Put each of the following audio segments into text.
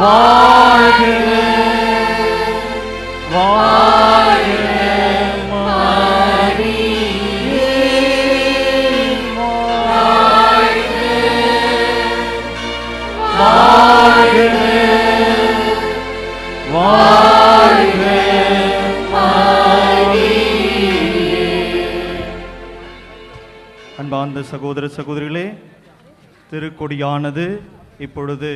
வாழ்க வாழ்க அன்பார்ந்த சகோதர சகோதரிகளே, திருக்கொடியானது இப்பொழுது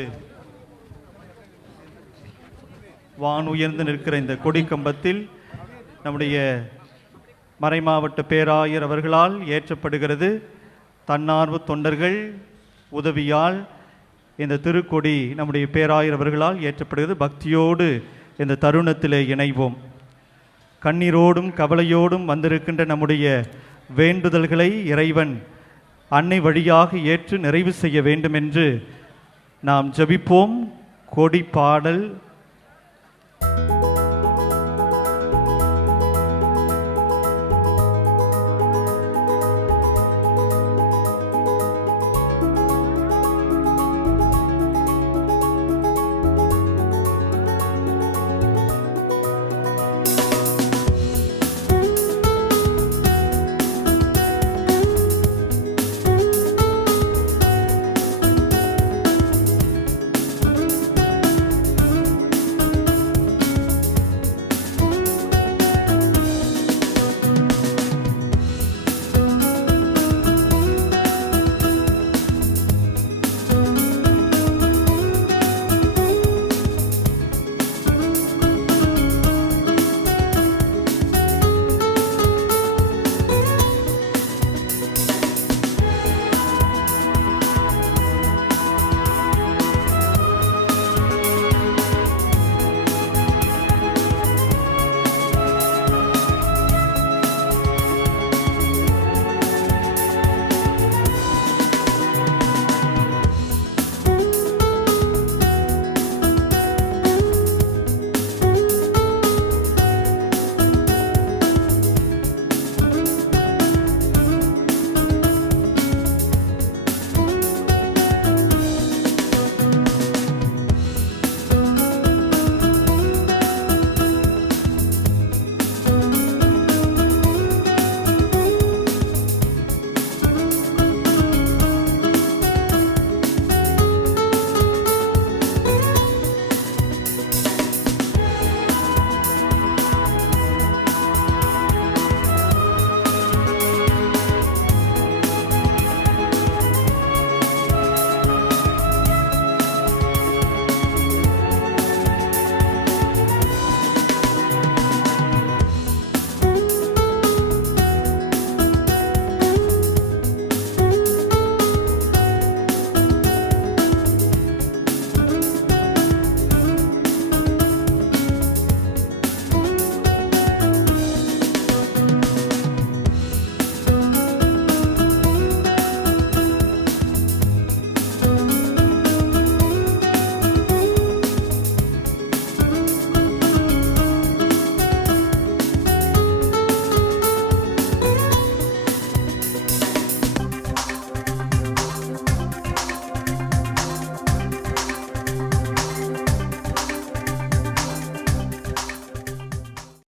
வான் உயர்ந்து நிற்கிற இந்த கொடி கம்பத்தில் நம்முடைய மறைமாவட்ட பேராயர் அவர்களால் ஏற்றப்படுகிறது. தன்னார்வ தொண்டர்கள் உதவியால் இந்த திருக்கொடி நம்முடைய பேராயர் அவர்களால் ஏற்றப்படுகிறது. பக்தியோடு இந்த தருணத்திலே இணைவோம். கண்ணீரோடும் கவலையோடும் வந்திருக்கின்ற நம்முடைய வேண்டுதல்களை இறைவன் அன்னை வழியாக ஏற்று நிறைவு செய்ய வேண்டும் என்று நாம் ஜெபிப்போம். கொடி பாடல்